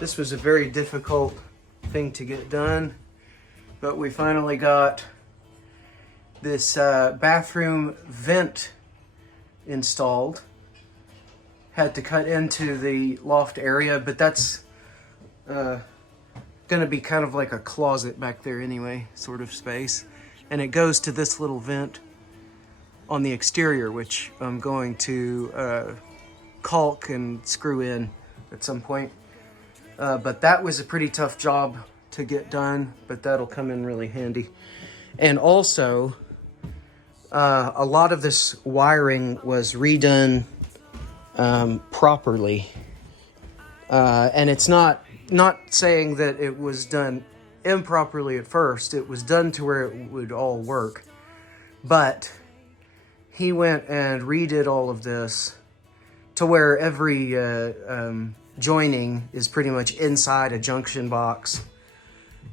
This was a very difficult thing to get done, but we finally got this bathroom vent installed. Had to cut into the loft area, but that's gonna be kind of like a closet back there anyway, sort of space. And it goes to this little vent on the exterior, which I'm going to caulk and screw in at some point. But that was a pretty tough job to get done, but that'll come in really handy. And also, a lot of this wiring was redone properly. And it's not saying that it was done improperly at first. It was done to where it would all work. But he went and redid all of this to where every joining is pretty much inside a junction box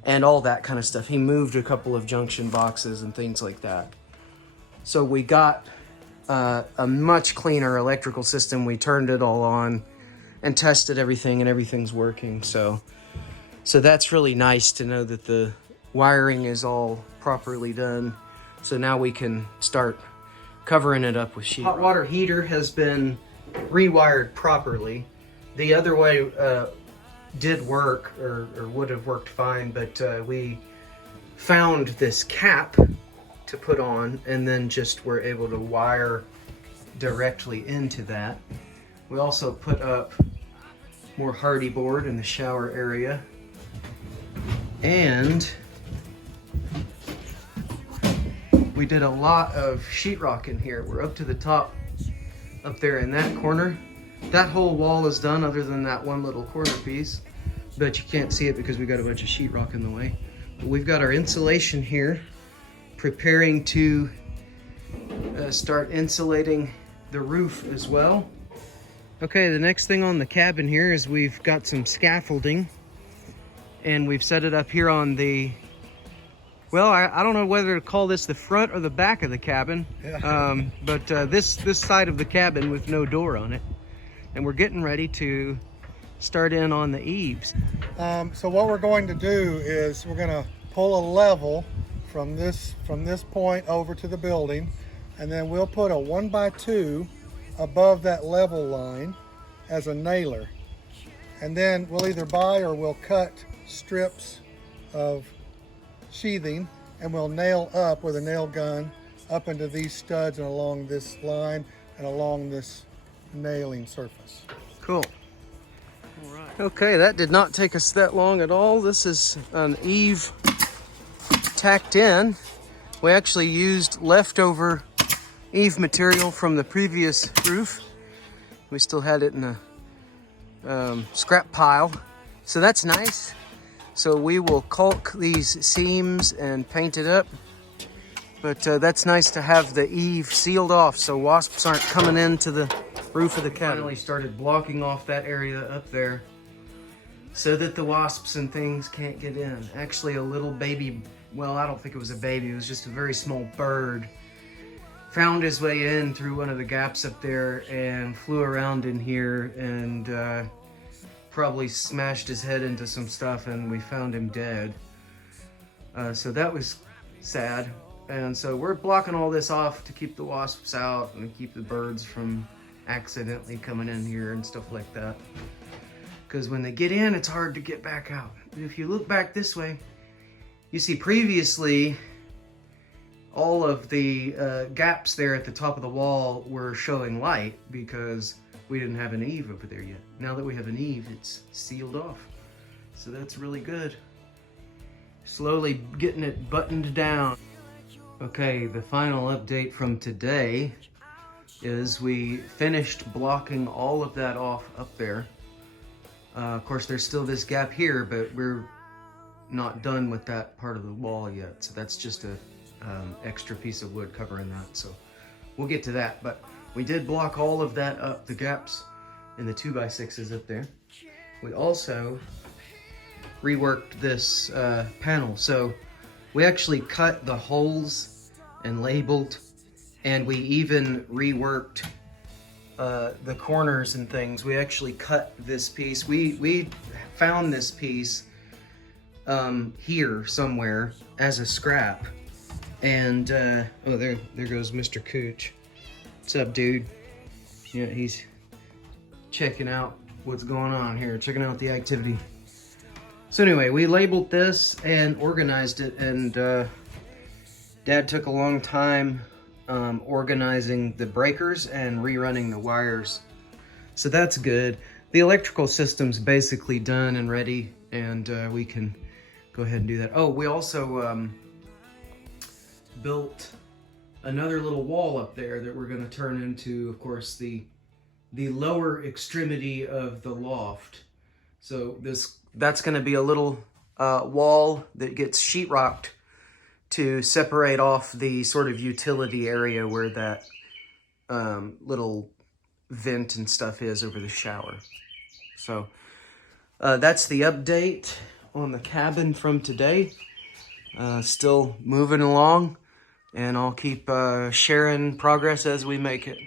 and all that kind of stuff. He moved a couple of junction boxes and things like that. So we got a much cleaner electrical system. We turned it all on and tested everything, and everything's working. So that's really nice to know that the wiring is all properly done. So now we can start covering it up with sheetrock. Hot water heater has been rewired properly. The other way did work, or would have worked fine, but we found this cap to put on and then just were able to wire directly into that. We also put up more hardy board in the shower area, and we did a lot of sheetrock in here. We're up to the top up there in that corner. That whole wall is done other than that one little corner piece, but you can't see it because we got a bunch of sheetrock in the way. But we've got our insulation here, preparing to start insulating the roof as well. Okay, the next thing on the cabin here is we've got some scaffolding, and we've set it up here on the, well, I don't know whether to call this the front or the back of the cabin, but this side of the cabin with no door on it. And we're getting ready to start in on the eaves. So what we're going to do is we're going to pull a level from this point over to the building, and then we'll put a 1x2 above that level line as a nailer. And then we'll either buy or we'll cut strips of sheathing, and we'll nail up with a nail gun up into these studs and along this line and along this nailing surface. Cool. All right. Okay, that did not take us that long at all. This is an eave tacked in. We actually used leftover eave material from the previous roof. We still had it in a scrap pile, so that's nice. So we will caulk these seams and paint it up. But that's nice to have the eave sealed off so wasps aren't coming into the roof of the cabin. Finally started blocking off that area up there so that the wasps and things can't get in. Actually, a little baby, well, I don't think it was a baby, it was just a very small bird, found his way in through one of the gaps up there and flew around in here and probably smashed his head into some stuff, and we found him dead. So that was sad. And so we're blocking all this off to keep the wasps out and keep the birds from accidentally coming in here and stuff like that. Because when they get in, it's hard to get back out. If you look back this way, you see previously all of the gaps there at the top of the wall were showing light because we didn't have an eave over there yet. Now that we have an eave, it's sealed off. So that's really good. Slowly getting it buttoned down. Okay, the final update from today is we finished blocking all of that off up there. Of course, there's still this gap here, but we're not done with that part of the wall yet. So that's just a extra piece of wood covering that. So we'll get to that, but we did block all of that up, the gaps in the 2x6s up there. We also reworked this panel. So we actually cut the holes and labeled, and we even reworked the corners and things. We actually cut this piece. We found this piece here somewhere as a scrap. And, oh, there goes Mr. Cooch. What's up, dude? Yeah, he's checking out what's going on here, checking out the activity. So anyway, we labeled this and organized it, and Dad took a long time organizing the breakers and rerunning the wires. So that's good. The electrical system's basically done and ready, and we can go ahead and do that. Oh, we also built another little wall up there that we're going to turn into, of course, the lower extremity of the loft. So that's going to be a little wall that gets sheetrocked to separate off the sort of utility area where that little vent and stuff is over the shower. So that's the update on the cabin from today. Still moving along, and I'll keep sharing progress as we make it.